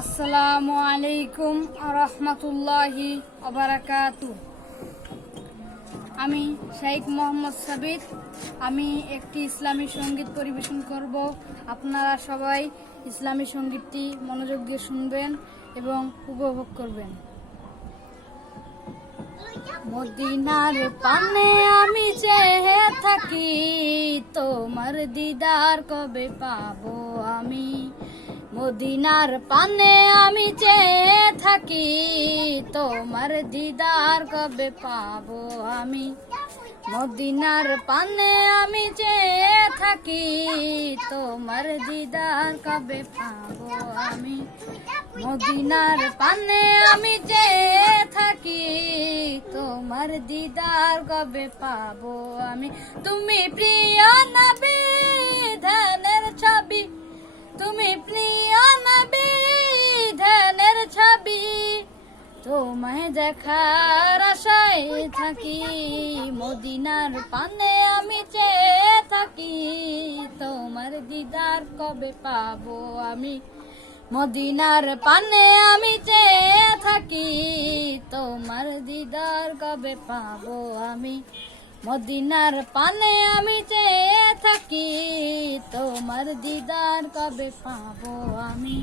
আসসালামু আলাইকুম রহমতুল্লাহি ওবারাকাতু। আমি শেখ মোহাম্মদ সাবিত। আমি একটি ইসলামী সঙ্গীত পরিবেশন করব। আপনারা সবাই ইসলামী সঙ্গীতটি মনোযোগ দিয়ে শুনবেন এবং উপভোগ করবেন। মদিনার পানে আমি চেয়ে থাকি, তোমার দিদার কবে পাবো আমি। মদিনার পানে আমি চেয়ে থাকি, তোমার দিদার কবে পাবো আমি। মদিনার পানে আমি চেয়ে থাকি, তোমার দিদার কবে পাবো আমি। মদিনার পানে আমি চেয়ে থাকি, তোমার দিদার কবে পাবো আমি। তুমি প্রিয় নবী ধ্যানের ছবি, তুমি প্রিয় নবী ধ্যানের ছবি, তোমায় দেখার আশায় থাকি। মদিনার পানে আমি চেয়ে থাকি, তোমার দিদার কবে পাবো আমি। মদিনার পানে আমি চেয়ে থাকি, তোমার দিদার কবে পাবো আমি। মদিনার পানে আমি চেয়ে থাকি, তোমার দিদার কবে পাবো আমি।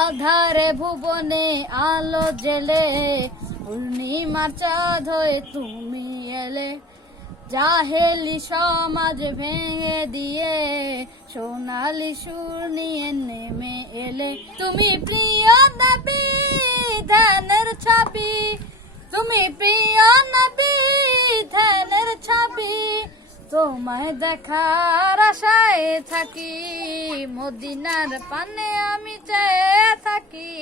আধারে ভুবনে আলো জেলে, পূর্ণিমার চাঁদ হয়ে তুমি এলে। জাহেলি সমাজ ভেঙে দিয়ে, সোনালি সুর নিয়ে নেমে এলে। তুমি প্রিয় নবী ধ্যানের ছবি, তুমি প্রিয় নবী ধ্যানের ছবি, তোমায় দেখার আশায় থাকি। মদিনার পানে আমি চেয়ে থাকি,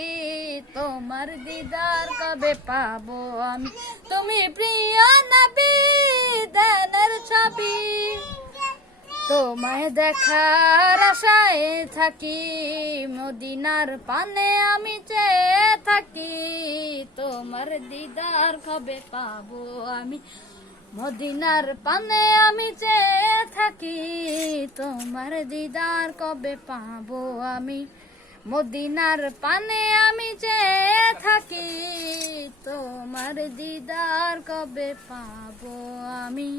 তোমার দিদার কবে পাবো আমি। তুমি প্রিয় নবী ধ্যানের ছবি, তোমায় দেখার আশায় থাকি। মদিনার পানে আমি চেয়ে থাকি, তোমার দিদার কবে পাবো আমি। মদিনার পানে আমি চেয়ে থাকি, তোমার দিদার কবে পাবো আমি। মদিনার পানে আমি চেয়ে থাকি, তোমার দিদার কবে পাবো আমি।